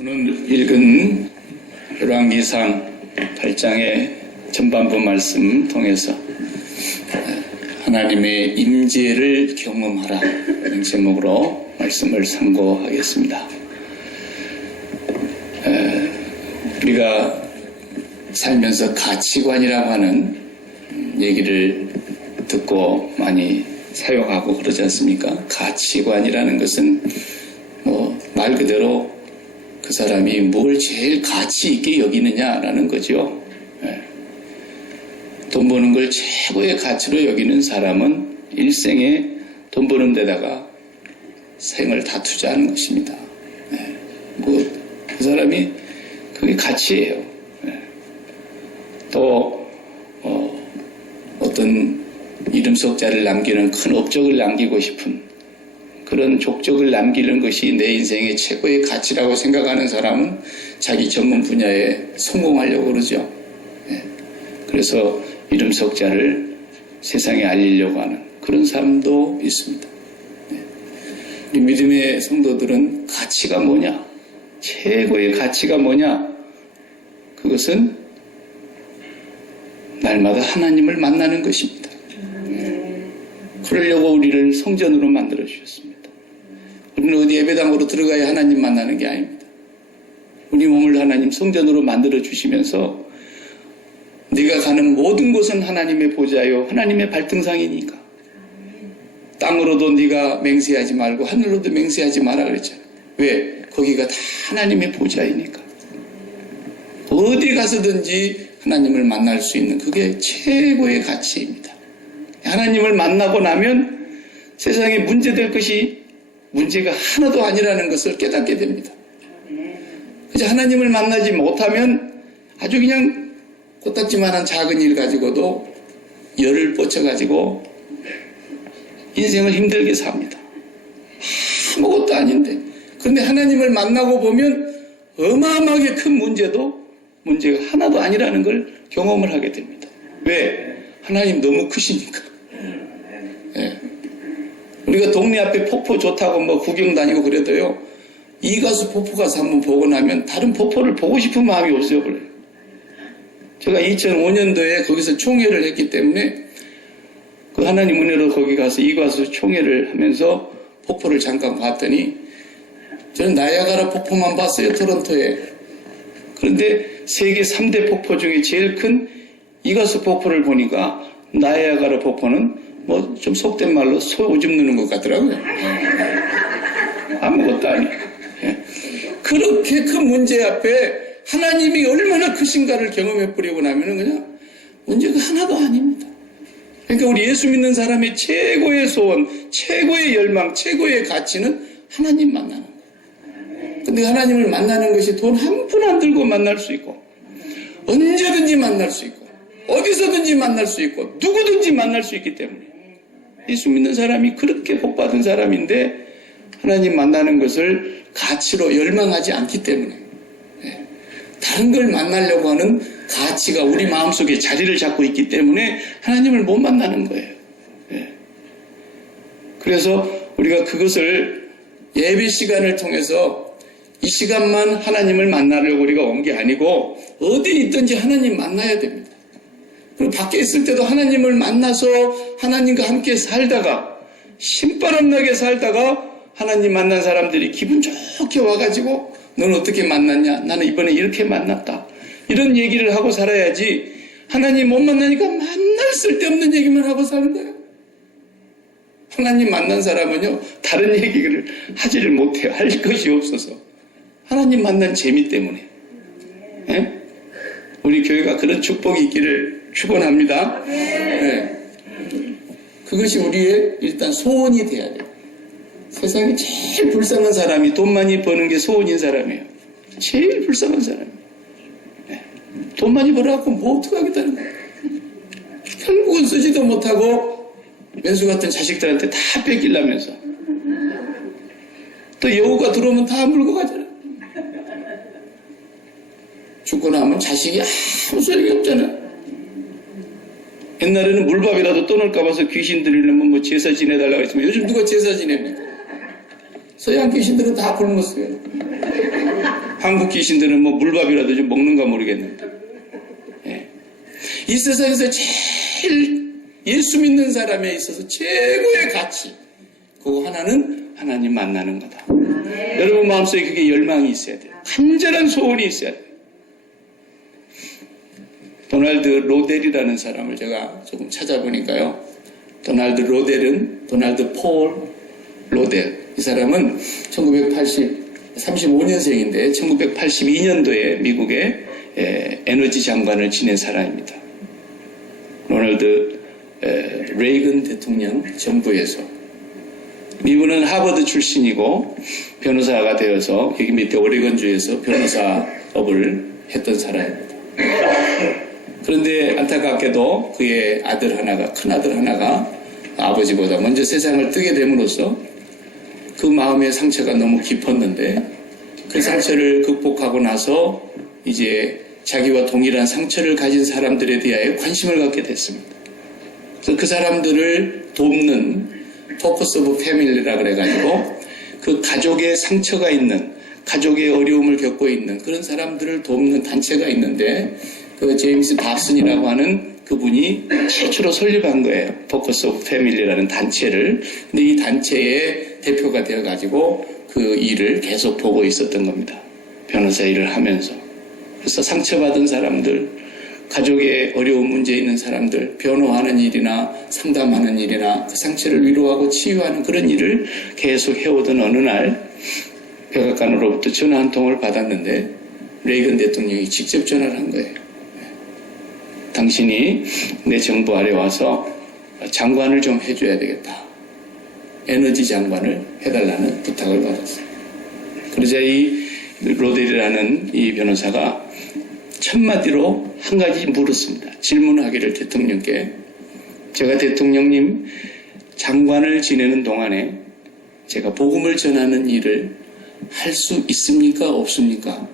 오늘 읽은 열왕기상 8장의 전반부 말씀 통해서 하나님의 임재를 경험하라 이런 제목으로 말씀을 상고하겠습니다. 우리가 살면서 가치관이라고 하는 얘기를 듣고 많이 사용하고 그러지 않습니까? 가치관이라는 것은 말 그대로 그 사람이 뭘 제일 가치 있게 여기느냐라는 거죠. 돈 버는 걸 최고의 가치로 여기는 사람은 일생에 돈 버는 데다가 생을 다 투자하는 것입니다. 그 사람이 그게 가치예요. 또 어떤 이름 석자를 남기는 큰 업적을 남기고 싶은 그런 족적을 남기는 것이 내 인생의 최고의 가치라고 생각하는 사람은 자기 전문 분야에 성공하려고 그러죠. 그래서 이름 석자를 세상에 알리려고 하는 그런 사람도 있습니다. 우리 믿음의 성도들은 가치가 뭐냐? 최고의 가치가 뭐냐? 그것은 날마다 하나님을 만나는 것입니다. 그러려고 우리를 성전으로 만들어 주셨습니다. 우리는 어디 예배당으로 들어가야 하나님 만나는 게 아닙니다. 우리 몸을 하나님 성전으로 만들어 주시면서 네가 가는 모든 곳은 하나님의 보좌요 하나님의 발등상이니까 땅으로도 네가 맹세하지 말고 하늘로도 맹세하지 마라 그랬잖아요. 왜? 거기가 다 하나님의 보좌이니까. 어디 가서든지 하나님을 만날 수 있는 그게 최고의 가치입니다. 하나님을 만나고 나면 세상에 문제될 것이 문제가 하나도 아니라는 것을 깨닫게 됩니다. 그래서 하나님을 만나지 못하면 아주 그냥 코딱지만한 작은 일 가지고도 열을 뻗쳐가지고 인생을 힘들게 삽니다. 아무것도 아닌데. 그런데 하나님을 만나고 보면 어마어마하게 큰 문제도 문제가 하나도 아니라는 걸 경험을 하게 됩니다. 왜? 하나님 너무 크시니까. 우리가 동네 앞에 폭포 좋다고 구경 다니고 그래도요, 이가수 폭포 가서 한번 보고 나면 다른 폭포를 보고 싶은 마음이 없어요, 그래요. 제가 2005년도에 거기서 총회를 했기 때문에 그 하나님 은혜로 거기 가서 이가수 총회를 하면서 폭포를 잠깐 봤더니 저는 나야가라 폭포만 봤어요, 토론토에. 그런데 세계 3대 폭포 중에 제일 큰 이가수 폭포를 보니까 나야가라 폭포는 좀 속된 말로 소 오줌 누는 것 같더라고요. 아무것도 아니에요. 그렇게 큰 문제 앞에 하나님이 얼마나 크신가를 경험해버리고 나면은 그냥 문제가 하나도 아닙니다. 그러니까 우리 예수 믿는 사람의 최고의 소원, 최고의 열망, 최고의 가치는 하나님 만나는 거예요. 근데 하나님을 만나는 것이 돈 한 푼 안 들고 만날 수 있고, 언제든지 만날 수 있고, 어디서든지 만날 수 있고, 누구든지 만날 수 있기 때문에 예수 믿는 사람이 그렇게 복받은 사람인데 하나님 만나는 것을 가치로 열망하지 않기 때문에 다른 걸 만나려고 하는 가치가 우리 마음속에 자리를 잡고 있기 때문에 하나님을 못 만나는 거예요. 그래서 우리가 그것을 예배 시간을 통해서 이 시간만 하나님을 만나려고 우리가 온 게 아니고 어디 있든지 하나님 만나야 됩니다. 그리고 밖에 있을 때도 하나님을 만나서 하나님과 함께 살다가 신바람나게 살다가 하나님 만난 사람들이 기분 좋게 와가지고 넌 어떻게 만났냐? 나는 이번에 이렇게 만났다. 이런 얘기를 하고 살아야지 하나님 못 만나니까 만날 쓸데없는 얘기만 하고 사는 거예요. 하나님 만난 사람은요 다른 얘기를 하지를 못해요. 할 것이 없어서. 하나님 만난 재미 때문에. 우리 교회가 그런 축복이 있기를 축원합니다. 그것이 우리의 일단 소원이 돼야 돼요. 세상에 제일 불쌍한 사람이 돈 많이 버는 게 소원인 사람이에요. 제일 불쌍한 사람이에요. 돈 많이 벌어갖고 뭐 어떡하겠다는 거예요. 결국은 쓰지도 못하고 맨수 같은 자식들한테 다 뺏기려면서 또 여우가 들어오면 다 물고 가잖아요. 죽고 나면 자식이 아무 소용이 없잖아요. 옛날에는 물밥이라도 떠날까 봐서 귀신 들이려면 뭐 제사 지내달라고 했지만 요즘 누가 제사 지냅니까? 서양 귀신들은 다 굶었어요. 한국 귀신들은 뭐 물밥이라도 좀 먹는가 모르겠는데. 예. 이 세상에서 제일 예수 믿는 사람에 있어서 최고의 가치. 그거 하나는 하나님 만나는 거다. 여러분 마음속에 그게 열망이 있어야 돼요. 간절한 소원이 있어야 돼요. 도널드 로델이라는 사람을 제가 조금 찾아보니까요. 도널드 폴 로델. 이 사람은 35년생인데 1982년도에 미국의 에너지 장관을 지낸 사람입니다. 로널드 레이건 대통령 정부에서. 이분은 하버드 출신이고 변호사가 되어서 여기 밑에 오레곤주에서 변호사업을 했던 사람입니다. 그런데 안타깝게도 그의 큰 아들 하나가 아버지보다 먼저 세상을 뜨게 됨으로써 그 마음의 상처가 너무 깊었는데 그 상처를 극복하고 나서 이제 자기와 동일한 상처를 가진 사람들에 대하여 관심을 갖게 됐습니다. 그래서 그 사람들을 돕는 포커스 오브 패밀리라 그래가지고 그 가족의 상처가 있는, 가족의 어려움을 겪고 있는 그런 사람들을 돕는 단체가 있는데 그 제임스 밥슨이라고 하는 그분이 최초로 설립한 거예요. 포커스 오브 패밀리라는 단체를. 근데 이 단체의 대표가 되어가지고 그 일을 계속 보고 있었던 겁니다. 변호사 일을 하면서. 그래서 상처받은 사람들, 가족의 어려운 문제 있는 사람들, 변호하는 일이나 상담하는 일이나 그 상처를 위로하고 치유하는 그런 일을 계속 해오던 어느 날 백악관으로부터 전화 한 통을 받았는데 레이건 대통령이 직접 전화를 한 거예요. 당신이 내 정부 아래 와서 장관을 좀 해줘야 되겠다. 에너지 장관을 해달라는 부탁을 받았어요. 그러자 이 로델이라는 이 변호사가 첫마디로 한 가지 물었습니다. 질문하기를 대통령께. 제가 대통령님 장관을 지내는 동안에 제가 복음을 전하는 일을 할 수 있습니까? 없습니까?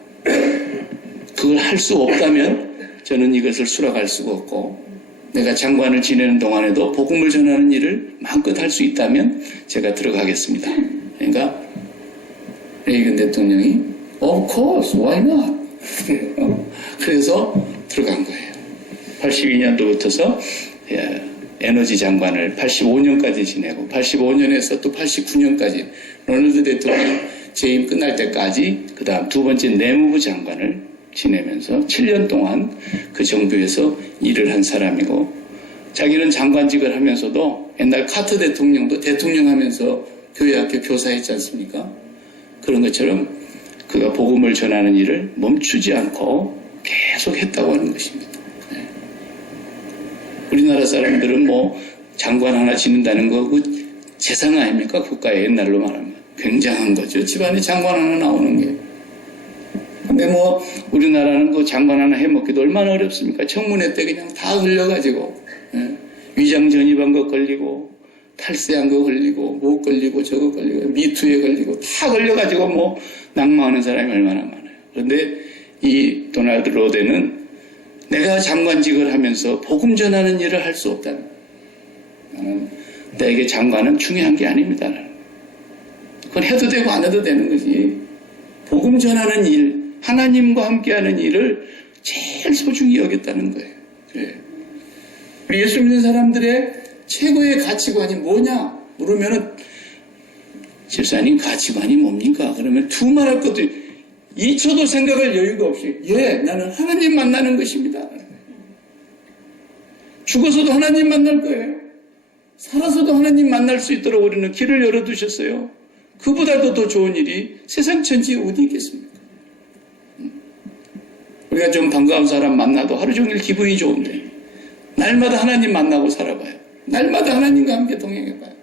그걸 할 수 없다면 저는 이것을 수락할 수가 없고 내가 장관을 지내는 동안에도 복음을 전하는 일을 마음껏 할 수 있다면 제가 들어가겠습니다. 그러니까 레이건 대통령이 Of course, why not? 그래서 들어간 거예요. 82년도부터서 에너지 장관을 85년까지 지내고 85년에서 또 89년까지 로널드 대통령 재임 끝날 때까지 그 다음 두 번째 내무부 장관을 지내면서 7년 동안 그 정부에서 일을 한 사람이고 자기는 장관직을 하면서도 옛날 카터 대통령도 대통령 하면서 교회학교 교사했지 않습니까? 그런 것처럼 그가 복음을 전하는 일을 멈추지 않고 계속 했다고 하는 것입니다. 네. 우리나라 사람들은 뭐 장관 하나 지낸다는 거 그 재산 아닙니까? 국가의 옛날로 말하면 굉장한 거죠. 집안에 장관 하나 나오는 게. 근데 뭐 우리나라는 그 장관 하나 해먹기도 얼마나 어렵습니까? 청문회 때 그냥 다 흘려가지고 위장 전입한 거 걸리고 탈세한 거 걸리고 뭐 걸리고 저거 걸리고 미투에 걸리고 다 걸려가지고 뭐 낙마하는 사람이 얼마나 많아요. 그런데 이 도널드 로델은 내가 장관직을 하면서 복음 전하는 일을 할 수 없다는 나에게 장관은 중요한 게 아닙니다. 그건 해도 되고 안 해도 되는 거지. 복음 전하는 일, 하나님과 함께하는 일을 제일 소중히 여겼다는 거예요. 네. 우리 예수 믿는 사람들의 최고의 가치관이 뭐냐 물으면은 집사님 가치관이 뭡니까? 그러면 두말할 것도 2초도 생각할 여유가 없이 나는 하나님 만나는 것입니다. 죽어서도 하나님 만날 거예요. 살아서도 하나님 만날 수 있도록 우리는 길을 열어두셨어요. 그보다도 더 좋은 일이 세상 천지에 어디 있겠습니까? 우리가 좀 반가운 사람 만나도 하루 종일 기분이 좋은데 날마다 하나님 만나고 살아봐요. 날마다 하나님과 함께 동행해봐요.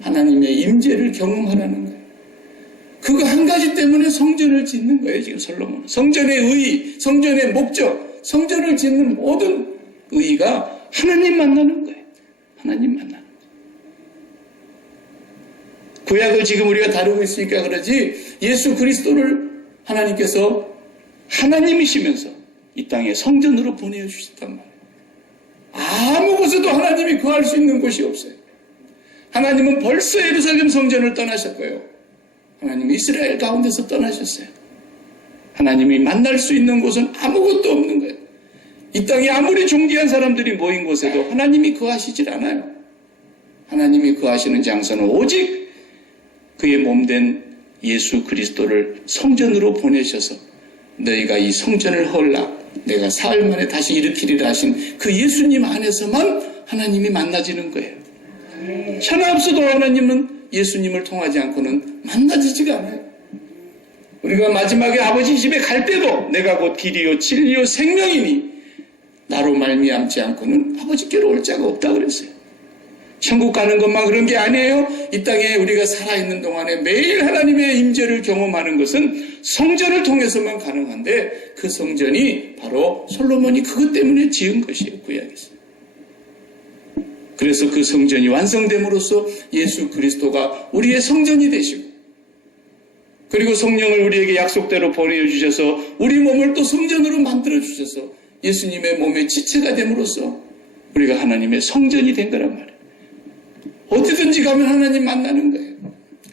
하나님의 임재를 경험하라는 거예요. 그거 한 가지 때문에 성전을 짓는 거예요. 지금 솔로몬은. 성전의 의, 성전의 목적, 성전을 짓는 모든 의의가 하나님 만나는 거예요. 하나님 만나는 거예요. 구약을 지금 우리가 다루고 있으니까 그러지 예수 그리스도를 하나님께서 하나님이시면서 이 땅에 성전으로 보내주셨단 말이에요. 아무 곳에도 하나님이 거할 수 있는 곳이 없어요. 하나님은 벌써 예루살렘 성전을 떠나셨고요. 하나님은 이스라엘 가운데서 떠나셨어요. 하나님이 만날 수 있는 곳은 아무것도 없는 거예요. 이 땅에 아무리 존귀한 사람들이 모인 곳에도 하나님이 거하시질 않아요. 하나님이 거하시는 장소는 오직 그의 몸된 예수 그리스도를 성전으로 보내셔서 너희가 이 성전을 헐라 내가 사흘 만에 다시 일으키리라 하신 그 예수님 안에서만 하나님이 만나지는 거예요. 천하 없어도 하나님은 예수님을 통하지 않고는 만나지지가 않아요. 우리가 마지막에 아버지 집에 갈 때도 내가 곧 길이요 진리요 생명이니 나로 말미암지 않고는 아버지께로 올 자가 없다 그랬어요. 천국 가는 것만 그런 게 아니에요. 이 땅에 우리가 살아있는 동안에 매일 하나님의 임재를 경험하는 것은 성전을 통해서만 가능한데 그 성전이 바로 솔로몬이 그것 때문에 지은 것이에요. 구약에서. 그래서 그 성전이 완성됨으로써 예수 그리스도가 우리의 성전이 되시고 그리고 성령을 우리에게 약속대로 보내주셔서 우리 몸을 또 성전으로 만들어주셔서 예수님의 몸의 지체가 됨으로써 우리가 하나님의 성전이 된 거란 말이에요. 어디든지 가면 하나님 만나는 거예요.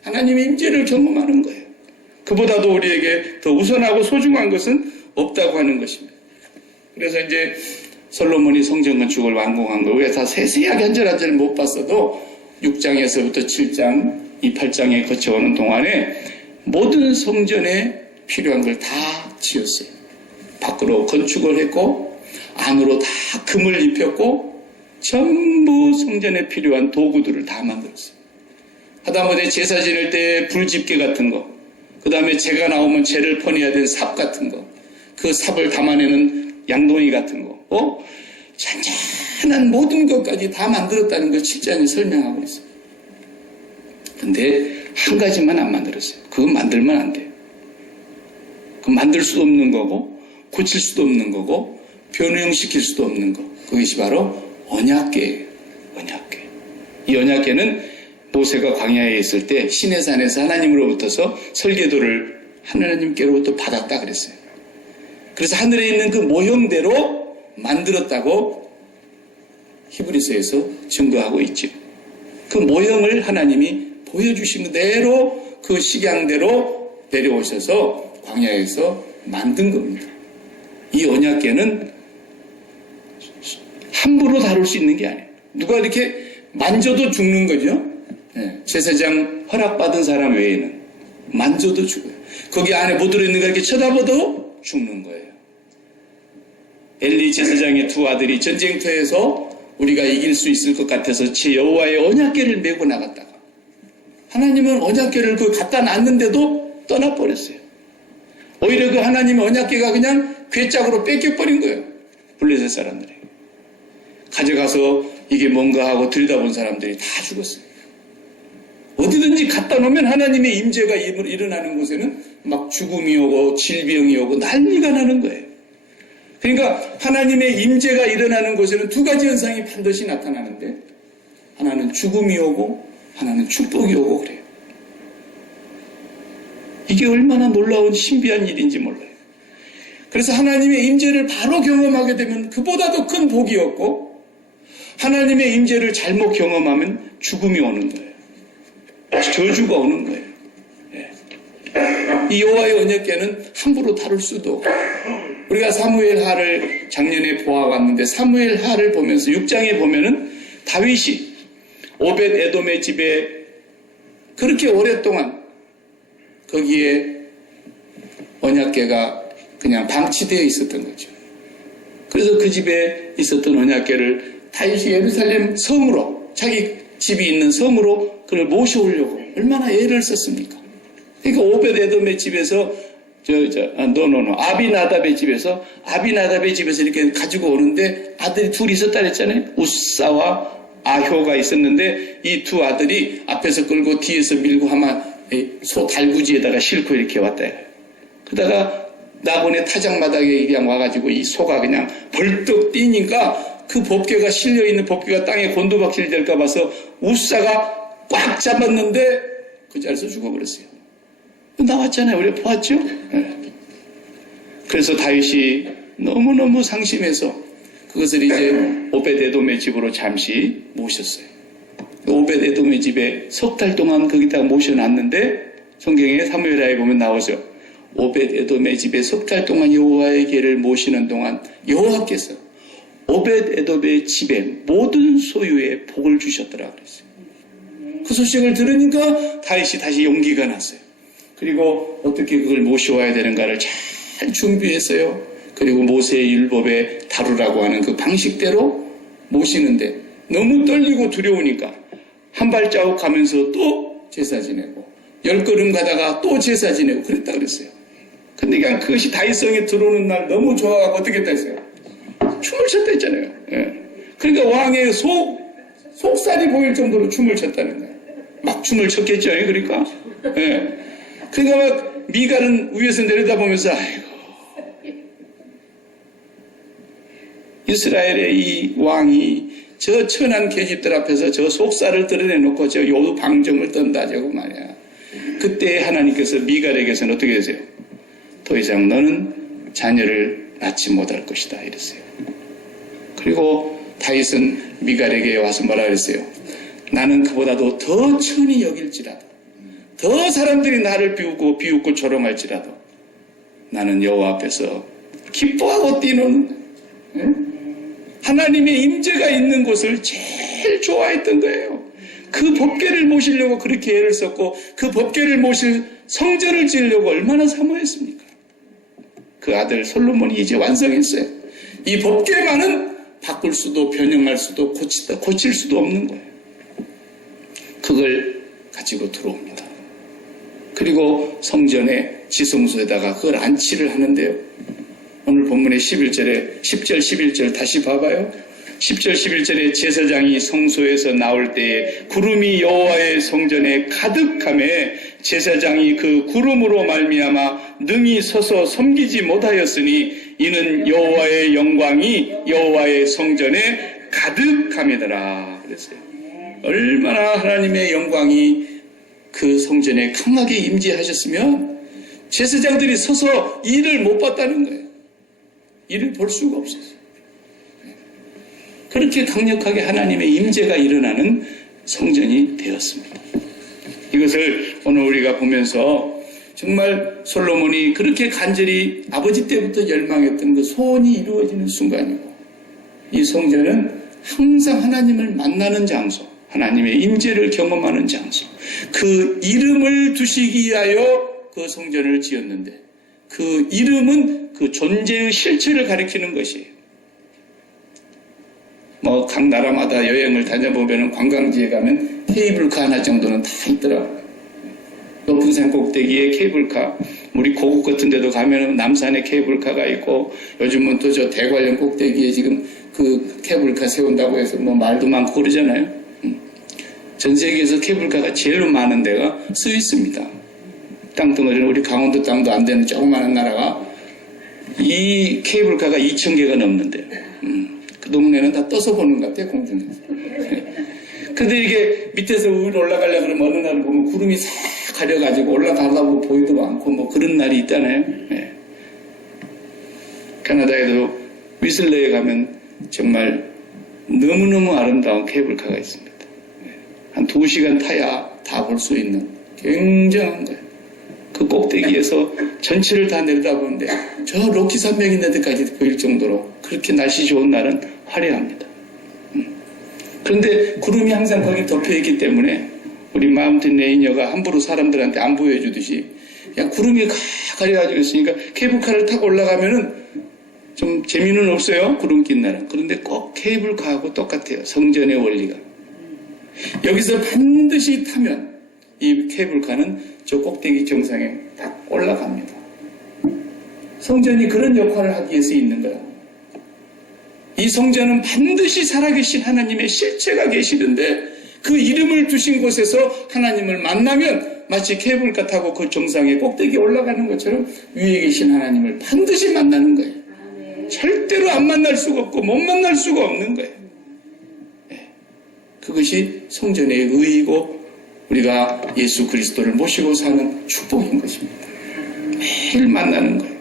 하나님의 임재를 경험하는 거예요. 그보다도 우리에게 더 우선하고 소중한 것은 없다고 하는 것입니다. 그래서 이제 솔로몬이 성전 건축을 완공한 거 우리가 다 세세하게 한 절 한 절 못 봤어도 6장에서부터 7장, 이 8장에 거쳐오는 동안에 모든 성전에 필요한 걸 다 지었어요. 밖으로 건축을 했고 안으로 다 금을 입혔고 전부 성전에 필요한 도구들을 다 만들었어요. 하다못해 제사 지낼 때 불집게 같은 거, 그 다음에 재가 나오면 재를 퍼내야 될 삽 같은 거, 그 삽을 담아내는 양동이 같은 거, 잔잔한 모든 것까지 다 만들었다는 걸 7장이 설명하고 있어요. 근데 한 가지만 안 만들었어요. 그건 만들면 안 돼요. 그건 만들 수도 없는 거고 고칠 수도 없는 거고 변형시킬 수도 없는 거. 그것이 바로 언약궤예요. 언약궤. 이 언약궤는 모세가 광야에 있을 때 시내산에서 하나님으로부터서 설계도를 하나님께로부터 받았다 그랬어요. 그래서 하늘에 있는 그 모형대로 만들었다고 히브리서에서 증거하고 있죠. 그 모형을 하나님이 보여주신 그대로 그 식양대로 내려오셔서 광야에서 만든 겁니다. 이 언약궤는 함부로 다룰 수 있는 게 아니에요. 누가 이렇게 만져도 죽는 거죠. 제사장 허락받은 사람 외에는 만져도 죽어요. 거기 안에 뭐 들어있는가 이렇게 쳐다봐도 죽는 거예요. 엘리 제사장의 두 아들이 전쟁터에서 우리가 이길 수 있을 것 같아서 제 여호와의 언약궤를 메고 나갔다가 하나님은 언약궤를 그 갖다 놨는데도 떠나버렸어요. 오히려 그 하나님의 언약궤가 그냥 괴짝으로 뺏겨버린 거예요. 블레셋 사람들이. 가져가서 이게 뭔가 하고 들여다본 사람들이 다 죽었어요. 어디든지 갖다 놓으면 하나님의 임재가 일어나는 곳에는 막 죽음이 오고 질병이 오고 난리가 나는 거예요. 그러니까 하나님의 임재가 일어나는 곳에는 두 가지 현상이 반드시 나타나는데 하나는 죽음이 오고 하나는 축복이 오고 그래요. 이게 얼마나 놀라운 신비한 일인지 몰라요. 그래서 하나님의 임재를 바로 경험하게 되면 그보다도 큰 복이 없고 하나님의 임재를 잘못 경험하면 죽음이 오는 거예요. 저주가 오는 거예요. 이 여호와의 언약궤는 함부로 다룰 수도 없고 우리가 사무엘하를 작년에 보아왔는데 사무엘하를 보면서 6장에 보면은 다윗이 오벳 에돔의 집에 그렇게 오랫동안 거기에 언약궤가 그냥 방치되어 있었던 거죠. 그래서 그 집에 있었던 언약궤를 다윗이 예루살렘 성으로 자기 집이 있는 성으로 그걸 모셔오려고 얼마나 애를 썼습니까? 그러니까 오벳 에돔의 집에서 아비나답의 집에서 이렇게 가지고 오는데 아들이 둘이 있었다 그랬잖아요. 우사와 아효가 있었는데 이 두 아들이 앞에서 끌고 뒤에서 밀고 하면 소 달구지에다가 싣고 이렇게 왔다. 그러다가 나본의 타작마당에 그냥 와가지고 이 소가 그냥 벌떡 뛰니까 그 법궤가 실려있는 법궤가 땅에 곤두박질 될까 봐서 우사가 꽉 잡았는데 그 자리에서 죽어버렸어요. 나왔잖아요. 우리가 보았죠? 네. 그래서 다윗이 너무너무 상심해서 그것을 이제 오벳 에돔의 집으로 잠시 모셨어요. 오벳 에돔의 집에 석 달 동안 거기다가 모셔놨는데 성경에 사무엘하에 보면 나오죠. 오벳 에돔의 집에 석 달 동안 여호와의 궤를 모시는 동안 여호와께서 오벳 에돔의 집에 모든 소유에 복을 주셨더라 그랬어요. 그 소식을 들으니까 다윗이 다시 용기가 났어요. 그리고 어떻게 그걸 모셔와야 되는가를 잘 준비했어요. 그리고 모세의 율법에 다루라고 하는 그 방식대로 모시는데 너무 떨리고 두려우니까 한 발자국 가면서 또 제사 지내고 10걸음 가다가 또 제사 지내고 그랬다 그랬어요. 근데 그냥 그것이 다윗성에 들어오는 날 너무 좋아하고 어떻게 했다 했어요? 춤을 췄다 했잖아요. 예. 그러니까 왕의 속살이 보일 정도로 춤을 췄다는 거예요. 막 춤을 췄겠죠. 그러니까. 예. 그러니까 막 미갈은 위에서 내려다보면서 아이고 이스라엘의 이 왕이 저 천한 계집들 앞에서 저 속살을 드러내놓고 저 요도 방정을 떤다 저거 말이야. 그때 하나님께서 미갈에게서는 어떻게 되세요? 더 이상 너는 자녀를 낳지 못할 것이다 이랬어요. 그리고 다윗은 미갈에게 와서 뭐라 그랬어요? 나는 그보다도 더 천히 여길지라도 더 사람들이 나를 비웃고 조롱할지라도 나는 여호와 앞에서 기뻐하고 뛰는 하나님의 임재가 있는 곳을 제일 좋아했던 거예요. 그 법궤를 모시려고 그렇게 애를 썼고 그 법궤를 모실 성전을 지으려고 얼마나 사모했습니까? 그 아들 솔로몬이 이제 완성했어요. 이 법궤만은 바꿀 수도 변형할 수도 고칠 수도 없는 거예요. 그걸 가지고 들어옵니다. 그리고 성전의 지성소에다가 그걸 안치를 하는데요. 오늘 본문의 10절 11절 다시 봐봐요. 10절 11절에 제사장이 성소에서 나올 때에 구름이 여호와의 성전에 가득함에 제사장이 그 구름으로 말미암아 능히 서서 섬기지 못하였으니 이는 여호와의 영광이 여호와의 성전에 가득함이더라 그랬어요. 얼마나 하나님의 영광이 그 성전에 강하게 임재하셨으면 제사장들이 서서 일을 못 봤다는 거예요. 일을 볼 수가 없었어요. 그렇게 강력하게 하나님의 임재가 일어나는 성전이 되었습니다. 이것을 오늘 우리가 보면서 정말 솔로몬이 그렇게 간절히 아버지 때부터 열망했던 그 소원이 이루어지는 순간이고 이 성전은 항상 하나님을 만나는 장소, 하나님의 임재를 경험하는 장소, 그 이름을 두시기 위하여 그 성전을 지었는데 그 이름은 그 존재의 실체를 가리키는 것이에요. 각 나라마다 여행을 다녀보면 관광지에 가면 케이블카 하나 정도는 다 있더라고요. 높은 산 꼭대기에 케이블카, 우리 고국 같은 데도 가면 남산에 케이블카가 있고 요즘은 또 저 대관령 꼭대기에 지금 그 케이블카 세운다고 해서 말도 많고 그러잖아요. 전 세계에서 케이블카가 제일 많은 데가 스위스입니다. 땅덩어리는 우리 강원도 땅도 안 되는 조그마한 나라가 이 케이블카가 2,000개가 넘는데요. 그 동네는 다 떠서 보는 것 같아요, 공중에서. 근데 이게 밑에서 위로 올라가려고 그러면 어느 날 보면 구름이 싹 가려가지고 올라가려고 보이도 않고 그런 날이 있잖아요. 네. 캐나다에도 위슬러에 가면 정말 너무너무 아름다운 케이블카가 있습니다. 한 2시간 타야 다 볼 수 있는 굉장한 거예요. 그 꼭대기에서 전체를 다 내려다보는데 저 로키 산맥 있는 데까지 보일 정도로 그렇게 날씨 좋은 날은 화려합니다. 그런데 구름이 항상 거기 덮여있기 때문에 우리 마운틴 레이너가 함부로 사람들한테 안 보여주듯이 그냥 구름이 가려가지고 있으니까 케이블카를 타고 올라가면은 좀 재미는 없어요. 구름 낀 날은. 그런데 꼭 케이블카하고 똑같아요. 성전의 원리가. 여기서 반드시 타면 이 케이블카는 저 꼭대기 정상에 딱 올라갑니다. 성전이 그런 역할을 하기 위해서 있는 거예요. 이 성전은 반드시 살아계신 하나님의 실체가 계시는데 그 이름을 두신 곳에서 하나님을 만나면 마치 케이블카 타고 그 정상에 꼭대기에 올라가는 것처럼 위에 계신 하나님을 반드시 만나는 거예요. 절대로 안 만날 수가 없고 못 만날 수가 없는 거예요. 그것이 성전의 의의고 우리가 예수 그리스도를 모시고 사는 축복인 것입니다. 매일 만나는 거예요.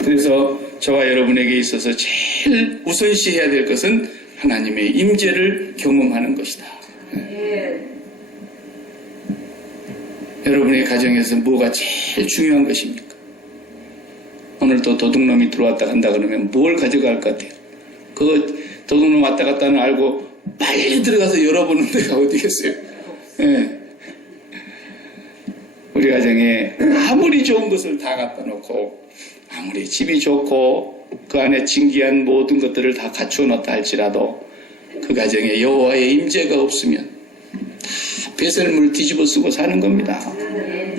그래서 저와 여러분에게 있어서 제일 우선시해야 될 것은 하나님의 임재를 경험하는 것이다. 여러분의 가정에서 뭐가 제일 중요한 것입니까? 오늘 또 도둑놈이 들어왔다 간다 그러면 뭘 가져갈 것 같아요? 그 도둑놈 왔다 갔다는 알고 빨리 들어가서 열어보는 데가 어디겠어요? 예. 우리 가정에 아무리 좋은 것을 다 갖다 놓고 아무리 집이 좋고 그 안에 진귀한 모든 것들을 다 갖추어 놓았다 할지라도 그 가정에 여호와의 임재가 없으면 다 배설물 뒤집어 쓰고 사는 겁니다.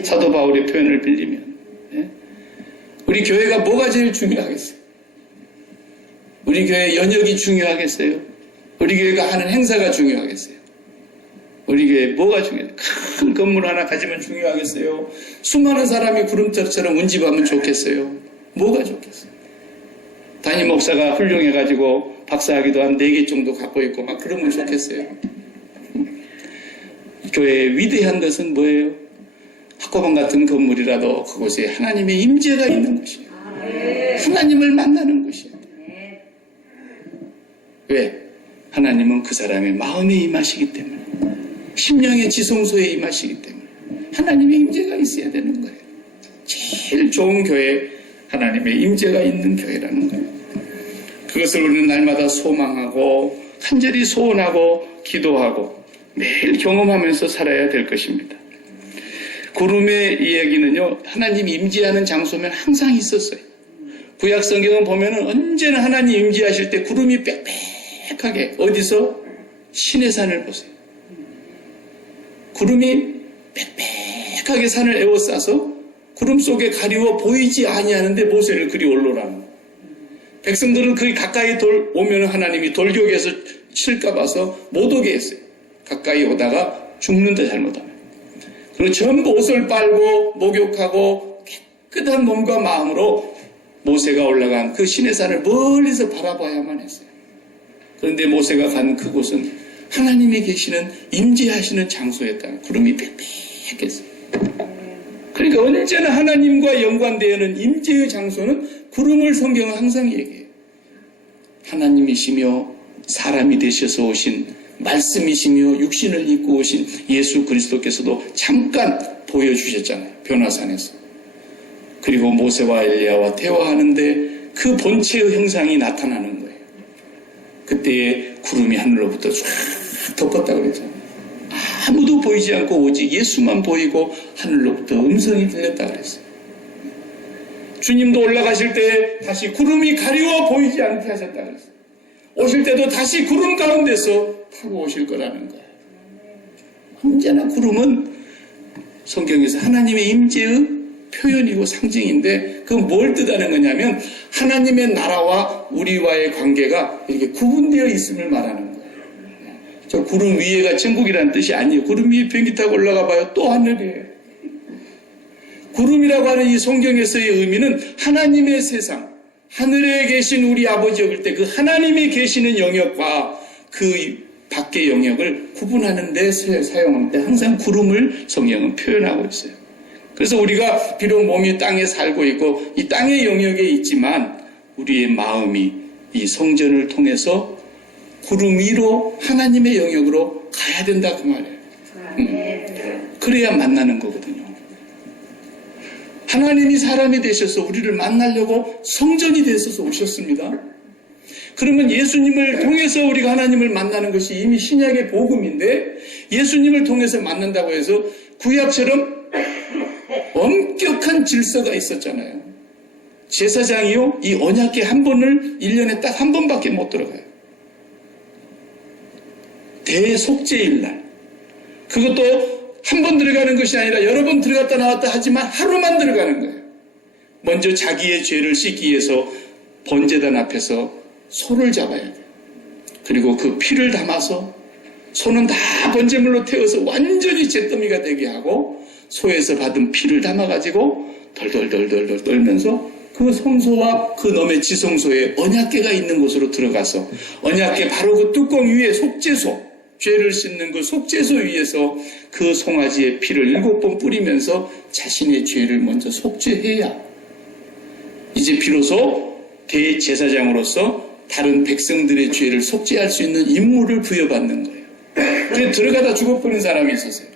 사도 바울의 표현을 빌리면. 예? 우리 교회가 뭐가 제일 중요하겠어요? 우리 교회 연역이 중요하겠어요? 우리 교회가 하는 행사가 중요하겠어요? 우리 교회 뭐가 중요해요? 큰 건물 하나 가지면 중요하겠어요? 수많은 사람이 구름처럼 운집하면 좋겠어요? 뭐가 좋겠어요? 담임 목사가 훌륭해가지고 박사학위도 한 4개 정도 갖고 있고 막 그러면 좋겠어요? 교회의 위대한 것은 뭐예요? 학교방 같은 건물이라도 그곳에 하나님의 임재가 있는 곳이에요. 하나님을 만나는 곳이에요. 왜? 하나님은 그 사람의 마음에 임하시기 때문에, 심령의 지성소에 임하시기 때문에 하나님의 임재가 있어야 되는 거예요. 제일 좋은 교회, 하나님의 임재가 있는 교회라는 거예요. 그것을 우리는 날마다 소망하고 간절히 소원하고 기도하고 매일 경험하면서 살아야 될 것입니다. 구름의 이야기는요, 하나님이 임재하는 장소면 항상 있었어요. 구약 성경은 보면은 언제나 하나님 임재하실 때 구름이 빽빽하게, 어디서? 신의 산을 보세요. 구름이 빽빽하게 산을 에워싸서 구름 속에 가리워 보이지 아니하는데 모세를 그리 올라오라는 거예요. 백성들은 그리 가까이 오면 하나님이 돌격에서 칠까 봐서 못 오게 했어요. 가까이 오다가 죽는다 잘못하면. 그리고 전부 옷을 빨고 목욕하고 깨끗한 몸과 마음으로 모세가 올라간 그 신의 산을 멀리서 바라봐야만 했어요. 그런데 모세가 간 그곳은 하나님이 계시는 임재하시는 장소였다. 구름이 빽빽했어요. 그러니까 언제나 하나님과 연관되어있는 임재의 장소는 구름을 성경은 항상 얘기해요. 하나님이시며 사람이 되셔서 오신, 말씀이시며 육신을 입고 오신 예수 그리스도께서도 잠깐 보여주셨잖아요. 변화산에서. 그리고 모세와 엘리야와 대화하는데 그 본체의 형상이 나타나는 거예요. 그때에 구름이 하늘로부터 쫙 덮었다고 그랬잖아요. 아무도 보이지 않고 오직 예수만 보이고 하늘로부터 음성이 들렸다 그랬어요. 주님도 올라가실 때 다시 구름이 가리워 보이지 않게 하셨다 그랬어요. 오실 때도 다시 구름 가운데서 타고 오실 거라는 거예요. 언제나 구름은 성경에서 하나님의 임재의 표현이고 상징인데, 그건 뭘 뜻하는 거냐면 하나님의 나라와 우리와의 관계가 이렇게 구분되어 있음을 말하는 거예요. 저 구름 위에가 천국이라는 뜻이 아니에요. 구름 위에 비행기 타고 올라가 봐요. 또 하늘이에요. 구름이라고 하는 이 성경에서의 의미는 하나님의 세상, 하늘에 계신 우리 아버지였을 때 그 하나님이 계시는 영역과 그 밖의 영역을 구분하는 데 사용하는데 항상 구름을 성경은 표현하고 있어요. 그래서 우리가 비록 몸이 땅에 살고 있고 이 땅의 영역에 있지만 우리의 마음이 이 성전을 통해서 구름 위로 하나님의 영역으로 가야 된다 그 말이에요. 그래야 만나는 거거든요. 하나님이 사람이 되셔서 우리를 만나려고 성전이 되셔서 오셨습니다. 그러면 예수님을 통해서 우리가 하나님을 만나는 것이 이미 신약의 복음인데, 예수님을 통해서 만난다고 해서 구약처럼 엄격한 질서가 있었잖아요. 제사장이요, 이 언약궤 한 번을 1년에 딱 한 번밖에 못 들어가요. 대속죄일 날. 그것도 한 번 들어가는 것이 아니라 여러 번 들어갔다 나왔다 하지만 하루만 들어가는 거예요. 먼저 자기의 죄를 씻기 위해서 번제단 앞에서 소를 잡아야 돼요. 그리고 그 피를 담아서 소는 다 번제물로 태워서 완전히 잿더미가 되게 하고 소에서 받은 피를 담아가지고 덜덜덜덜 떨면서 그 성소와 그 놈의 지성소에 언약궤가 있는 곳으로 들어가서 언약궤 바로 그 뚜껑 위에 속죄소, 죄를 씻는 그 속죄소 위에서 그 송아지의 피를 7번 뿌리면서 자신의 죄를 먼저 속죄해야 이제 비로소 대제사장으로서 다른 백성들의 죄를 속죄할 수 있는 임무를 부여받는 거예요. 그래서 들어가다 죽어버린 사람이 있었어요.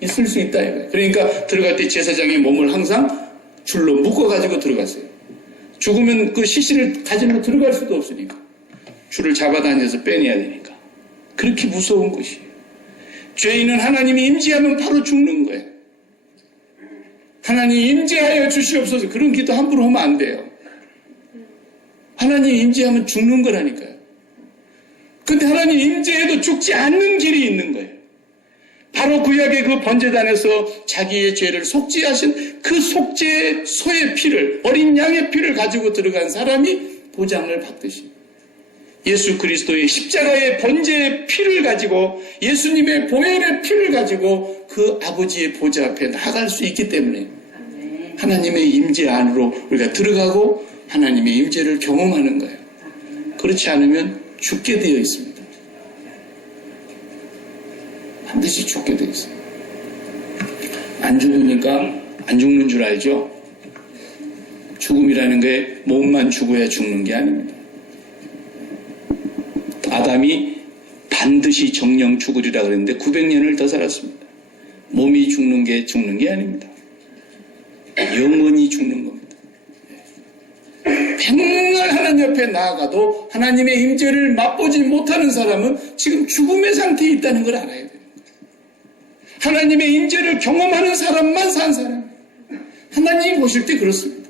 있을 수 있다 이거예요. 그러니까 들어갈 때 제사장의 몸을 항상 줄로 묶어가지고 들어갔어요. 죽으면 그 시신을 가지고 들어갈 수도 없으니까 줄을 잡아다녀서 빼내야 되니까. 그렇게 무서운 것이에요. 죄인은 하나님이 임재하면 바로 죽는 거예요. 하나님 임재하여 주시옵소서. 그런 기도 함부로 하면 안 돼요. 하나님 임재하면 죽는 거라니까요. 근데 하나님 임재해도 죽지 않는 길이 있는 거예요. 바로 구약의 그 번제단에서 자기의 죄를 속죄하신 그 속죄소의 피를, 어린 양의 피를 가지고 들어간 사람이 보장을 받듯이 예수 그리스도의 십자가의 번제의 피를 가지고 예수님의 보혈의 피를 가지고 그 아버지의 보좌 앞에 나아갈 수 있기 때문에 하나님의 임재 안으로 우리가 들어가고 하나님의 임재를 경험하는 거예요. 그렇지 않으면 죽게 되어 있습니다. 반드시 죽게 되어 있어요. 안 죽으니까 안 죽는 줄 알죠? 죽음이라는 게 몸만 죽어야 죽는 게 아닙니다. 아담이 반드시 정령 죽으리라 그랬는데 900년을 더 살았습니다. 몸이 죽는 게 아닙니다. 영원히 죽는 겁니다. 백날 하나님 옆에 나아가도 하나님의 임재를 맛보지 못하는 사람은 지금 죽음의 상태에 있다는 걸 알아야 돼요. 하나님의 임재를 경험하는 사람만 산 사람이에요. 하나님이 보실 때 그렇습니다.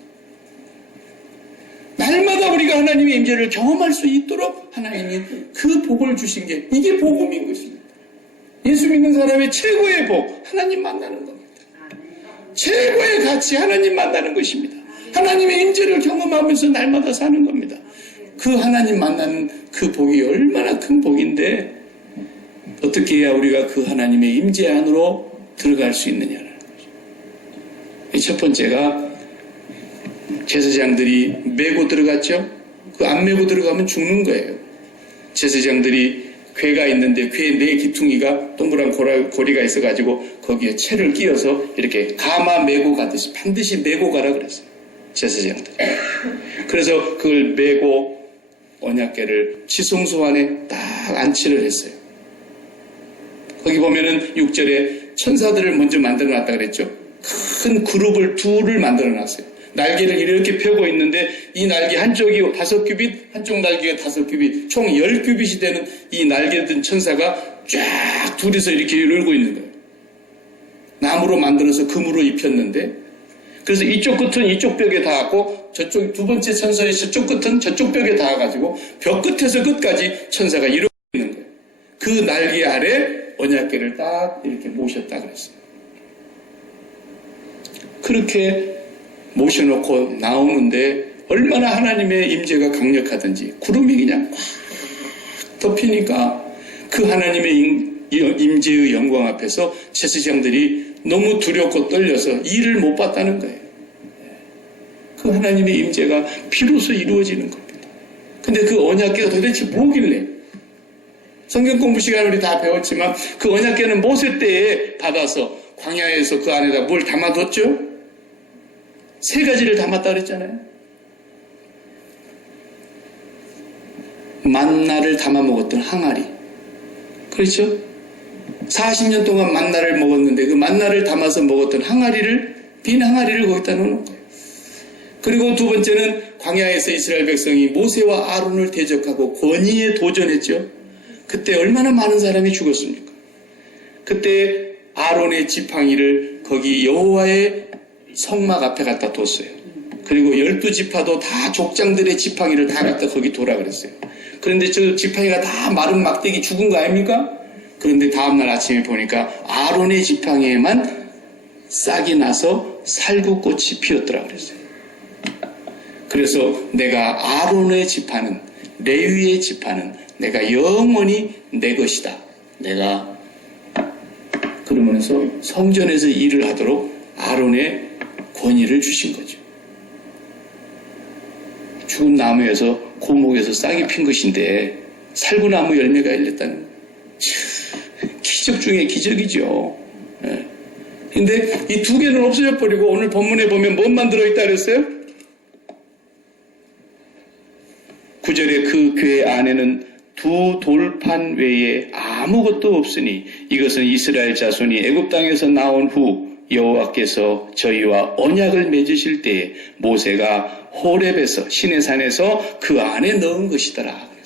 날마다 우리가 하나님의 임재를 경험할 수 있도록 하나님이 그 복을 주신 게 이게 복음인 것입니다. 예수 믿는 사람의 최고의 복, 하나님 만나는 겁니다. 최고의 가치, 하나님 만나는 것입니다. 하나님의 임재를 경험하면서 날마다 사는 겁니다. 그 하나님 만나는 그 복이 얼마나 큰 복인데 어떻게 해야 우리가 그 하나님의 임재 안으로 들어갈 수 있느냐라는 거죠. 첫 번째가 제사장들이 메고 들어갔죠. 그 안 메고 들어가면 죽는 거예요. 제사장들이 궤가 있는데 궤 네 기퉁이가 동그란 고리가 있어가지고 거기에 채를 끼워서 이렇게 가마 메고 가듯이 반드시 메고 가라 그랬어요. 제사장들. 그래서 그걸 메고 언약궤를 지성소 안에 딱 안치를 했어요. 거기 보면은 6절에 천사들을 먼저 만들어 놨다 그랬죠. 큰 그룹을 둘을 만들어 놨어요. 날개를 이렇게 펴고 있는데 이 날개 한쪽이 5규빗, 한쪽 날개가 5규빗, 총 10규빗이 되는 이 날개 든 천사가 쫙 둘이서 이렇게 놀고 있는 거예요. 나무로 만들어서 금으로 입혔는데 그래서 이쪽 끝은 이쪽 벽에 닿았고 저쪽 두 번째 천사의 저쪽 끝은 저쪽 벽에 닿아가지고 벽 끝에서 끝까지 천사가 이러고 있는 거예요. 그 날개 아래 언약궤를 딱 이렇게 모셨다 그랬어요. 그렇게 모셔놓고 나오는데 얼마나 하나님의 임재가 강력하든지 구름이 그냥 꽉 덮이니까 그 하나님의 임재의 영광 앞에서 제사장들이 너무 두렵고 떨려서 일을 못 봤다는 거예요. 그 하나님의 임재가 비로소 이루어지는 겁니다. 근데 그 언약궤가 도대체 뭐길래? 성경 공부 시간에 우리 다 배웠지만 그 언약궤는 모세 때에 받아서 광야에서 그 안에다 뭘 담아뒀죠? 3가지를 담았다 그랬잖아요. 만나를 담아 먹었던 항아리. 그렇죠? 40년 동안 만나를 먹었는데 그 만나를 담아서 먹었던 항아리를, 빈 항아리를 거기다 넣는 거예요. 그리고 두 번째는 광야에서 이스라엘 백성이 모세와 아론을 대적하고 권위에 도전했죠. 그때 얼마나 많은 사람이 죽었습니까? 그때 아론의 지팡이를 거기 여호와의 성막 앞에 갖다 뒀어요. 그리고 12지파도 다 족장들의 지팡이를 다 갖다 거기 둬라 그랬어요. 그런데 저 지팡이가 다 마른 막대기 죽은 거 아닙니까? 그런데 다음날 아침에 보니까 아론의 지팡이에만 싹이 나서 살구꽃이 피었더라 그랬어요. 그래서 내가 아론의 지파는, 레위의 지파는 내가 영원히 내 것이다. 내가 그러면서 성전에서 일을 하도록 아론의 권위를 주신 거죠. 죽은 나무에서 고목에서 싹이 핀 것인데 살구나무 열매가 열렸다는 기적 중에 기적이죠. 근데 이 2개는 없어져 버리고 오늘 본문에 보면 뭔만 들어있다 그랬어요? 9절에 그 궤 안에는 2 돌판 돌판 외에 아무것도 없으니 이것은 이스라엘 자손이 애굽 땅에서 나온 후 여호와께서 저희와 언약을 맺으실 때에 모세가 호렙에서 시내산에서 그 안에 넣은 것이더라.